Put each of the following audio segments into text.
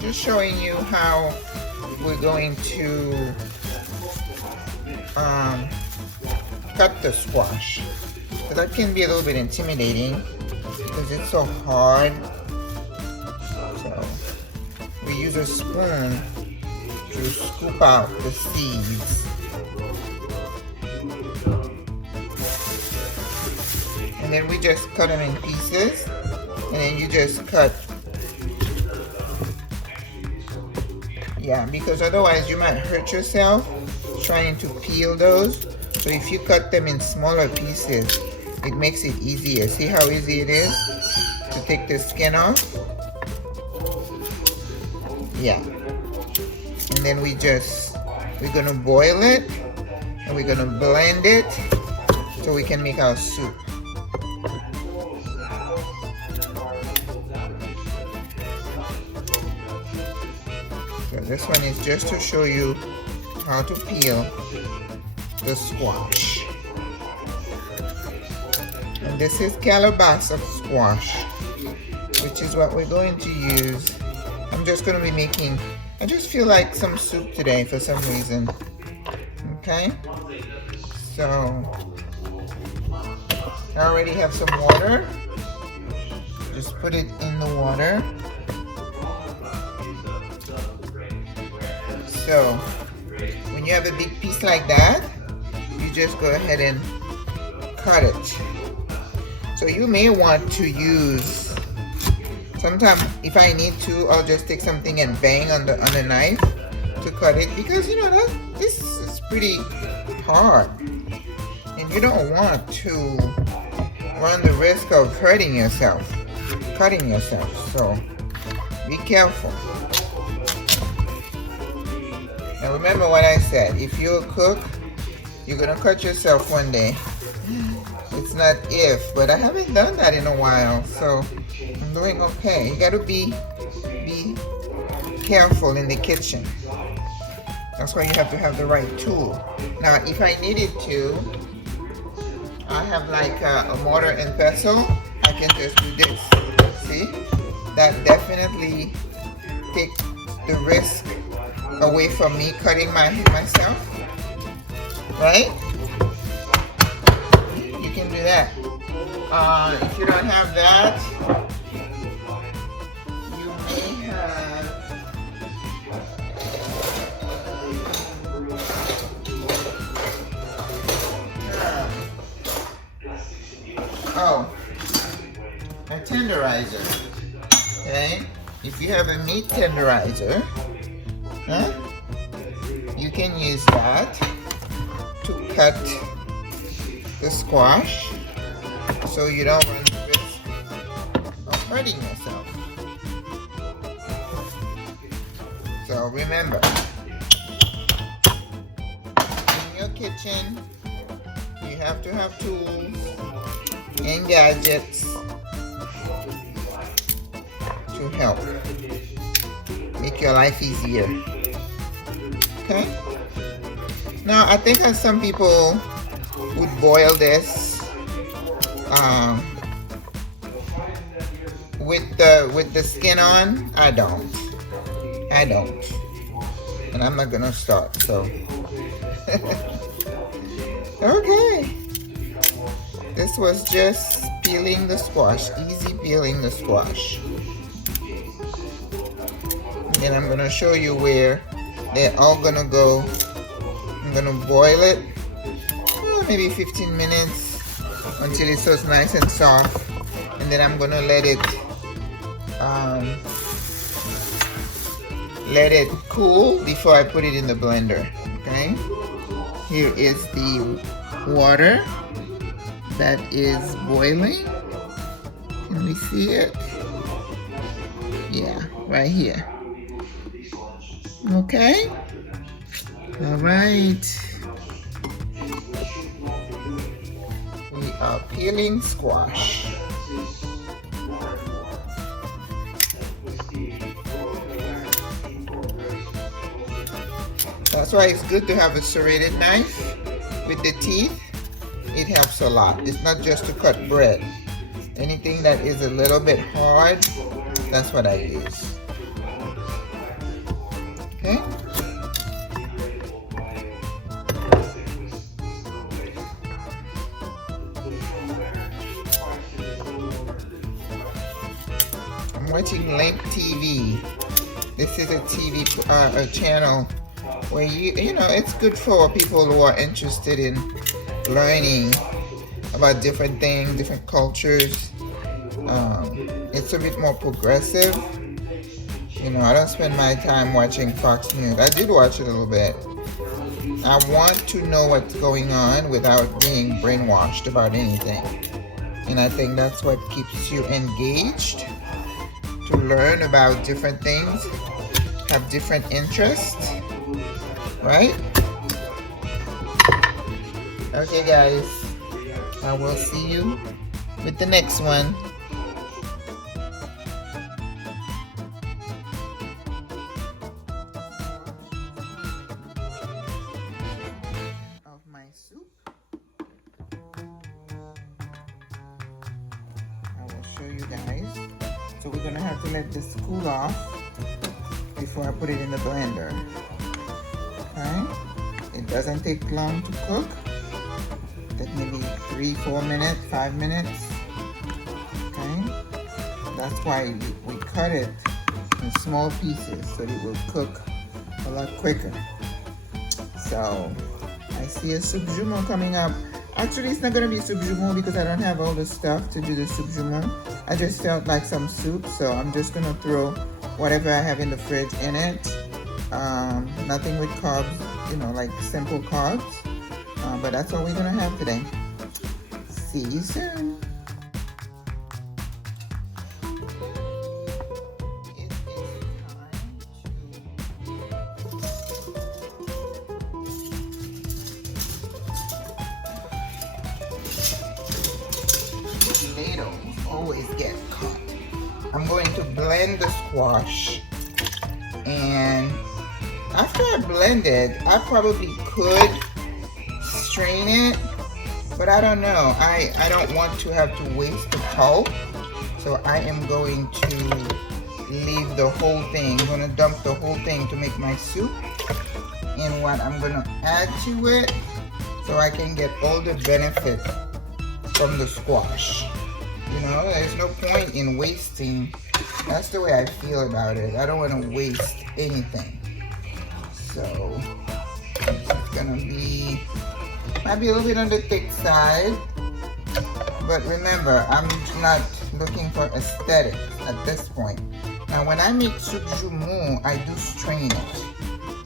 just showing you how we're going to cut the squash. So that can be a little bit intimidating because it's so hard. So we use a spoon to scoop out the seeds. And then we just cut them in pieces, and then you just cut, yeah, because otherwise you might hurt yourself trying to peel those. So if you cut them in smaller pieces, it makes it easier. See how easy it is to take the skin off? Yeah. And then we're gonna boil it, and we're gonna blend it so we can make our soup. So this one is just to show you how to peel the squash. And this is Calabaza squash, which is what we're going to use. I'm just going to be making, I just feel like some soup today for some reason. Okay, so I already have some water. Just put it in the water. So when you have a big piece like that, you just go ahead and cut it. So you may want to use, sometimes if I need to, I'll just take something and bang on the knife to cut it, because you know this is pretty hard, and you don't want to run the risk of hurting yourself, cutting yourself. So be careful. Now remember what I said, if you're a cook, you're gonna cut yourself one day. It's not if, but I haven't done that in a while, so I'm doing okay. You gotta be careful in the kitchen. That's why you have to have the right tool. Now if I needed to, I have like a mortar and pestle. I can just do this. See? That definitely takes the risk away from me cutting myself, right? You can do that. If you don't have that, you may have a tenderizer. Okay? If you have a meat tenderizer, you can use that to cut the squash so you don't run the risk of hurting yourself. So remember, in your kitchen, you have to have tools and gadgets to help make your life easier. Okay. Now I think that some people would boil this with the skin on. I don't, and I'm not gonna start. So okay, this was just peeling the squash, easy peeling the squash. And then I'm gonna show you where they're all gonna go. I'm gonna boil it maybe 15 minutes until it's so nice and soft, and then I'm gonna let it cool before I put it in the blender. Okay, here is the water that is boiling. Can we see it? Yeah, right here. Okay. All right. We are peeling squash. That's why it's good to have a serrated knife with the teeth. It helps a lot. It's not just to cut bread. Anything that is a little bit hard, that's what I use. Okay. I'm watching Link TV. This is a TV a channel where you know it's good for people who are interested in learning about different things, different cultures. It's a bit more progressive. You know, I don't spend my time watching Fox News. I did watch it a little bit. I want to know what's going on without being brainwashed about anything. And I think that's what keeps you engaged, to learn about different things, have different interests, right? Okay guys, I will see you with the next one. Of my soup. I will show you guys. So we're gonna have to let this cool off before I put it in the blender. Okay? It doesn't take long to cook. That maybe 3-4 minutes, 5 minutes. Okay? That's why we cut it in small pieces so it will cook a lot quicker. So I see a soup jumeau coming up. Actually, it's not gonna be soup jumeau because I don't have all the stuff to do the soup jumeau. I just felt like some soup, so I'm just gonna throw whatever I have in the fridge in it. Nothing with carbs, you know, like simple carbs. But that's all we're gonna have today. See you soon. Always get caught. I'm going to blend the squash, and after I blend it, I probably could strain it, but I don't know. I don't want to have to waste the pulp, so I am going to leave the whole thing. I'm going to dump the whole thing to make my soup, and what I'm going to add to it so I can get all the benefit from the squash. You know, there's no point in wasting. That's the way I feel about it. I don't want to waste anything. So it's gonna be, might be a little bit on the thick side, but remember, I'm not looking for aesthetics at this point. Now when I make soup jumeau, I do strain it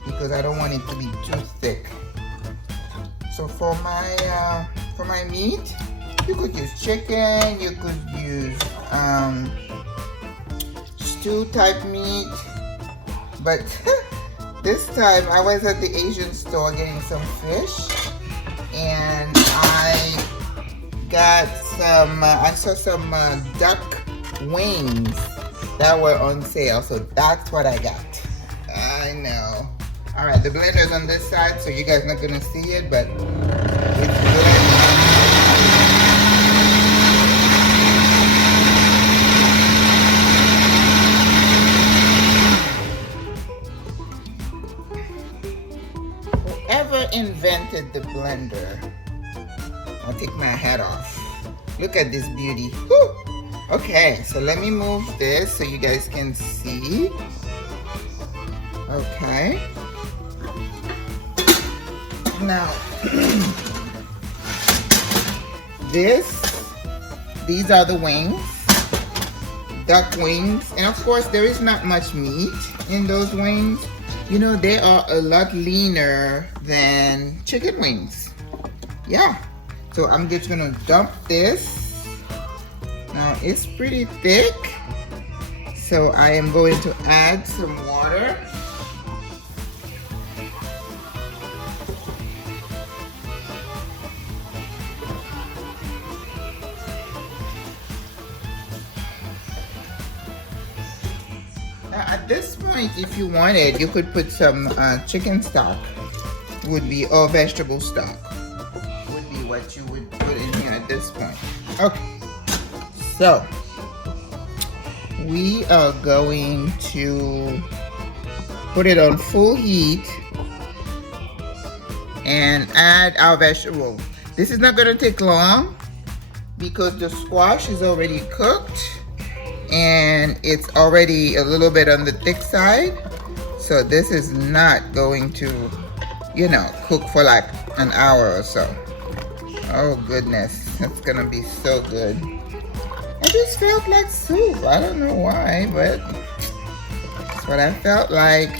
because I don't want it to be too thick. So for my meat, you could use chicken, you could use stew type meat, but this time I was at the Asian store getting some fish, and I got some, I saw some duck wings that were on sale, so that's what I got. I know. All right, the blender's on this side, so you guys not gonna see it, but it's blended. Whoever invented the blender, I'll take my hat off. Look at this beauty. Woo! Okay, so let me move this so you guys can see. Okay. Now, these are the wings, duck wings, and of course there is not much meat in those wings. You know, they are a lot leaner than chicken wings. Yeah, so I'm just gonna dump this. Now it's pretty thick, so I am going to add some water. Now at this point, if you wanted, you could put some chicken stock, would be, or vegetable stock, would be what you would put in here at this point. Okay, so we are going to Put it on full heat and add our vegetable. This is not going to take long because the squash is already cooked and it's already a little bit on the thick side. So this is not going to, you know, cook for like an hour or so. Oh goodness, that's gonna be so good. I just felt like soup. I don't know why, but that's what I felt like.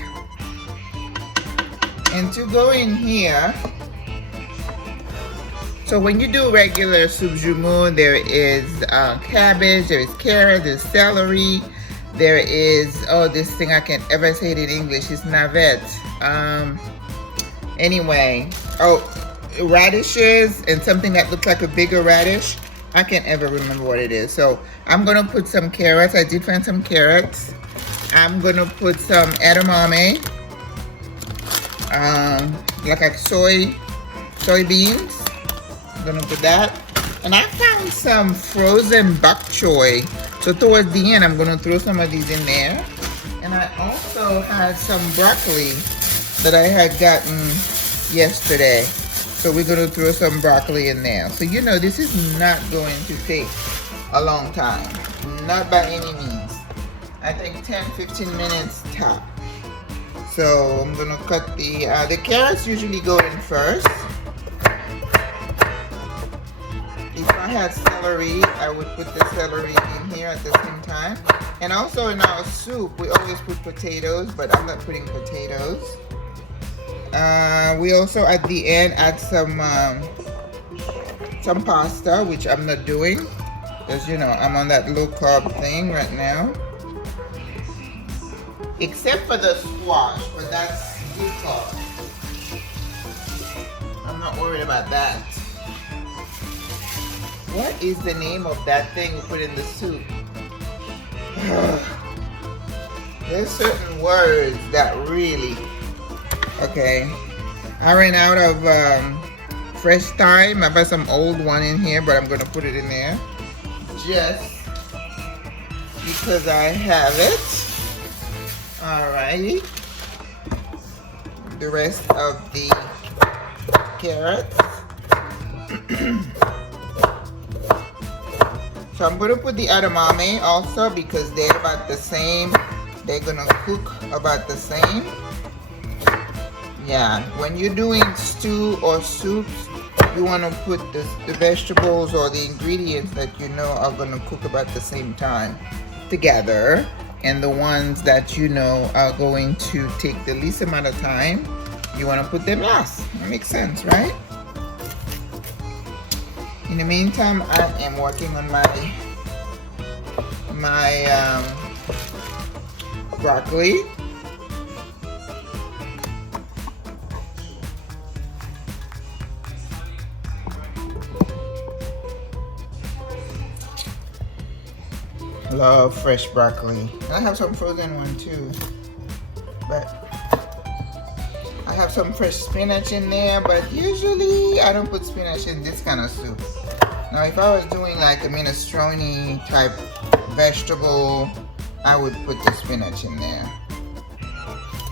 And to go in here, so when you do regular soup jumeau, there is cabbage, there is carrot, there's celery, there is, oh, this thing I can't ever say it in English, it's navette. Anyway, oh, radishes and something that looks like a bigger radish. I can't ever remember what it is. So I'm gonna put some carrots. I did find some carrots. I'm gonna put some edamame, like soybeans. I'm gonna put that. And I found some frozen bok choy. So towards the end, I'm gonna throw some of these in there. And I also had some broccoli that I had gotten yesterday. So we're gonna throw some broccoli in there. So you know this is not going to take a long time. Not by any means. I think 10-15 minutes top. So I'm gonna cut the carrots usually go in first. If I had celery, I would put the celery in here at the same time. And also in our soup, we always put potatoes, but I'm not putting potatoes. We also at the end add some pasta, which I'm not doing because you know I'm on that low carb thing right now. Except for the squash, but that's good carb. I'm not worried about that. What is the name of that thing we put in the soup? There's certain words that really... Okay, I ran out of fresh thyme. I bought some old one in here, but I'm gonna put it in there just because I have it. Alrighty. The rest of the carrots. So I'm gonna put the edamame also because they're about the same. They're gonna cook about the same. Yeah, when you're doing stew or soups, you want to put the vegetables or the ingredients that you know are going to cook about the same time together, and the ones that you know are going to take the least amount of time, you want to put them last. That makes sense, right? In the meantime, I am working on my broccoli. Love fresh broccoli. And I have some frozen one too, but I have some fresh spinach in there, but usually I don't put spinach in this kind of soup. Now if I was doing like a minestrone type vegetable, I would put the spinach in there.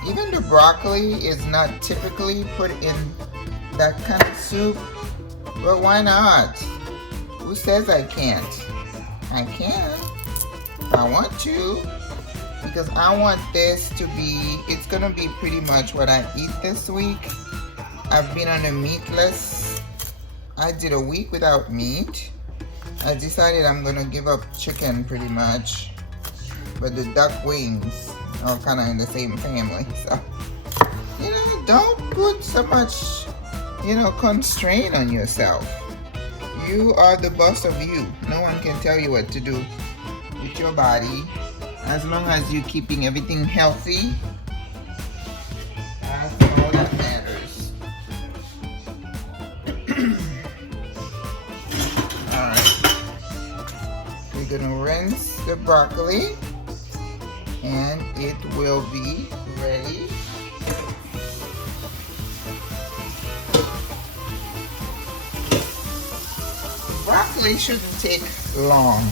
Even the broccoli is not typically put in that kind of soup, but why not? Who says I can't? I can. I want to, because I want this to be, it's gonna be pretty much what I eat this week. I've been on a meatless, I did a week without meat. I decided I'm gonna give up chicken pretty much, but the duck wings are kind of in the same family. So, you know, don't put so much, you know, constraint on yourself. You are the boss of you. No one can tell you what to do with your body, as long as you're keeping everything healthy. That's all that matters. Alright, we're gonna rinse the broccoli and it will be ready. Broccoli shouldn't take long.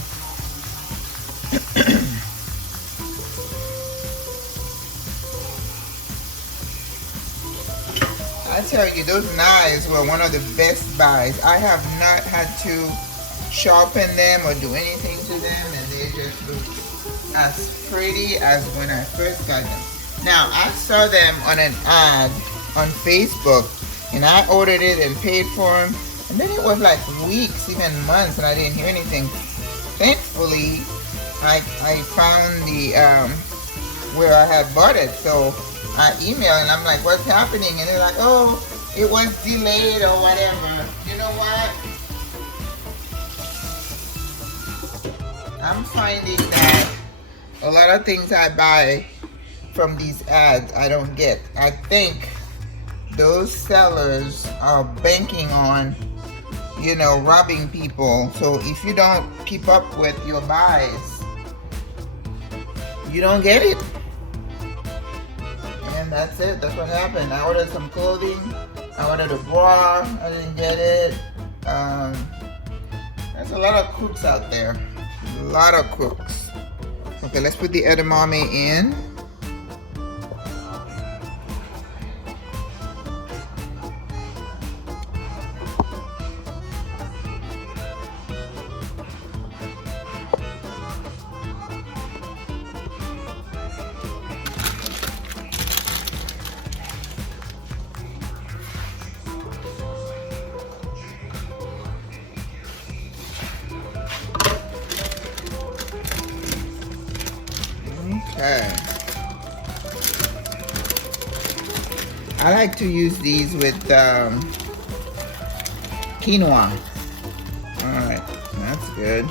I tell you, those knives were one of the best buys. I have not had to sharpen them or do anything to them, and they just look as pretty as when I first got them. Now, I saw them on an ad on Facebook, and I ordered it and paid for them, and then it was like weeks, even months, and I didn't hear anything. Thankfully, I found the where I had bought it, so I emailed and I'm like, what's happening? And they're like, oh, it was delayed or whatever. You know what? I'm finding that a lot of things I buy from these ads I don't get. I think those sellers are banking on, you know, robbing people. So if you don't keep up with your buys, you don't get it. And that's it. That's what happened. I ordered some clothing. I ordered a bra. I didn't get it. There's a lot of crooks out there. A lot of crooks. Okay, let's put the edamame in. Okay. I like to use these with quinoa. Alright, that's good.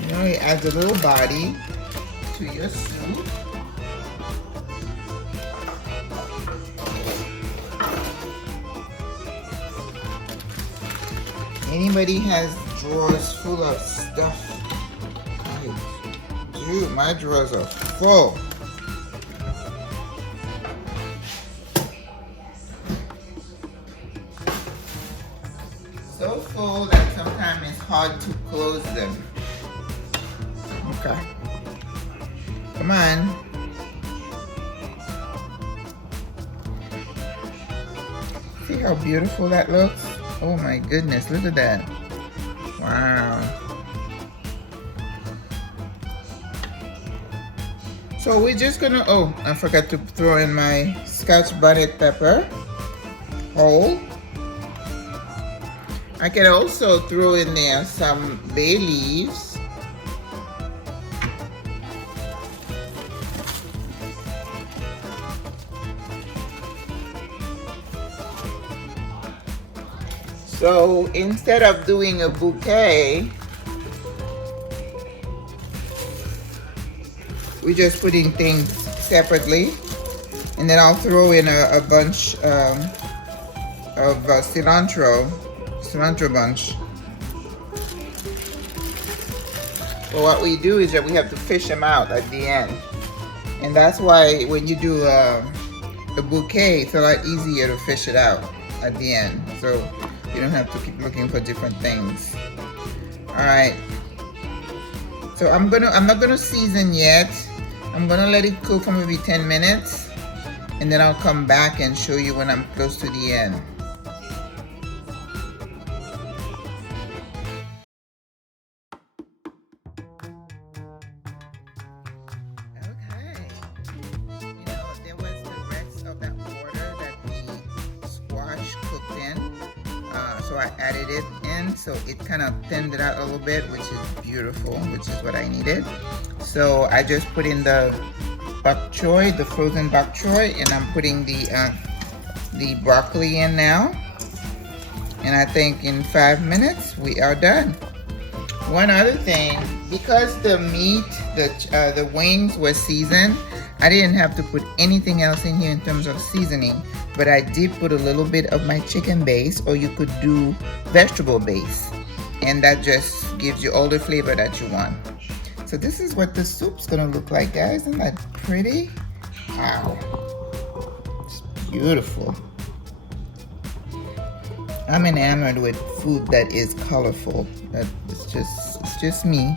You know, it adds a little body to your soup. Anybody has drawers full of stuff? Dude, my drawers are full. So full that sometimes it's hard to close them. Okay. Come on. See how beautiful that looks? Oh my goodness, look at that. Wow. So we're just gonna, oh, I forgot to throw in my scotch bonnet pepper whole. I can also throw in there some bay leaves. So instead of doing a bouquet, we're just putting things separately, and then I'll throw in a bunch of cilantro bunch. But what we do is that we have to fish them out at the end, and that's why when you do a bouquet, it's a lot easier to fish it out at the end, so you don't have to keep looking for different things. All right. So I'm not gonna season yet. I'm gonna let it cook for maybe 10 minutes, and then I'll come back and show you when I'm close to the end. Okay. You know, there was the rest of that water that the squash cooked in. So I added it in, so it kind of thinned it out a little bit, which is beautiful, which is what I needed. So I just put in the bok choy, the frozen bok choy, and I'm putting the broccoli in now. And I think in 5 minutes we are done. One other thing, because the meat, the wings were seasoned, I didn't have to put anything else in here in terms of seasoning, but I did put a little bit of my chicken base, or you could do vegetable base, and that just gives you all the flavor that you want. So this is what the soup's gonna look like, guys. Isn't that pretty? Wow, it's beautiful. I'm enamored with food that is colorful. It's just me.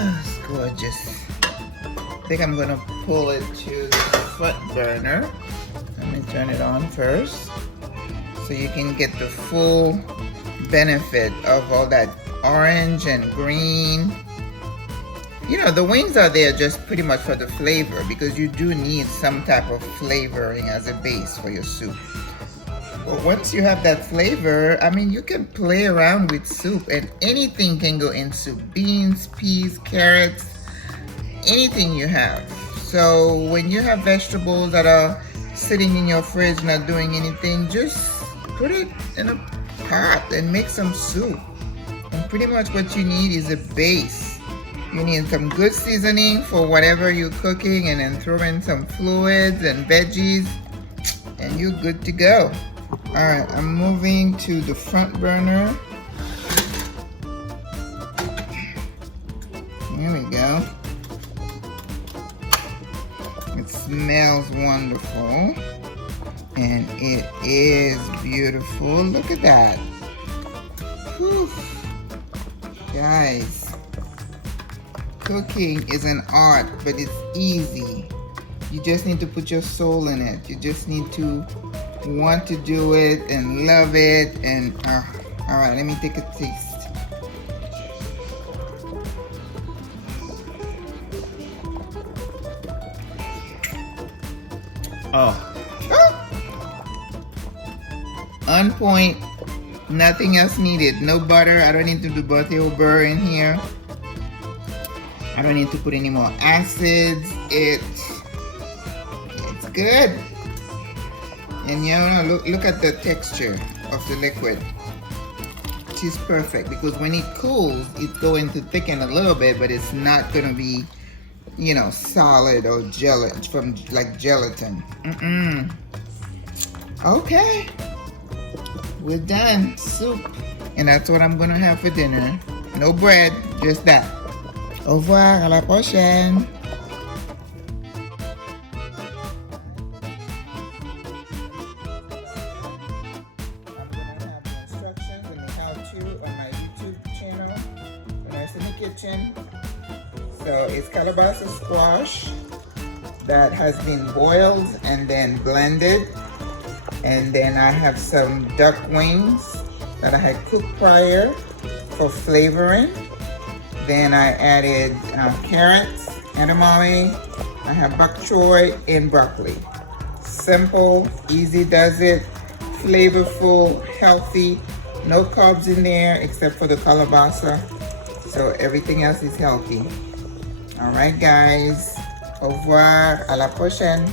It's gorgeous. I think I'm gonna pull it to the front burner. Let me turn it on first so you can get the full benefit of all that orange and green. You know, the wings are there just pretty much for the flavor, because you do need some type of flavoring as a base for your soup. But once you have that flavor, I mean, you can play around with soup, and anything can go in soup. Beans, peas, carrots, anything you have. So when you have vegetables that are sitting in your fridge not doing anything, just put it in a pot and make some soup. And pretty much what you need is a base. You need some good seasoning for whatever you're cooking, and then throw in some fluids and veggies, and you're good to go. All right, I'm moving to the front burner. Here we go. It smells wonderful, and it is beautiful. Look at that. Whew. Guys, cooking is an art, but it's easy. You just need to put your soul in it. You just need to want to do it and love it. And all right, let me take a taste. On point. Nothing else needed. No butter. I don't need to do butter or beurre in here. I don't need to put any more acids. It's good. And you know, look at the texture of the liquid. It is perfect, because when it cools, it's going to thicken a little bit, but it's not going to be, you know, solid or gelatin, from like gelatin. Okay, we're done. Soup, and that's what I'm going to have for dinner. No bread, just that. Au revoir, à la prochaine. Kitchen. So it's calabaza squash that has been boiled and then blended, and then I have some duck wings that I had cooked prior for flavoring. Then I added carrots, edamame. I have bok choy and broccoli. Simple, easy does it, flavorful, healthy. No carbs in there except for the calabaza. So everything else is healthy. All right, guys. Au revoir. À la prochaine.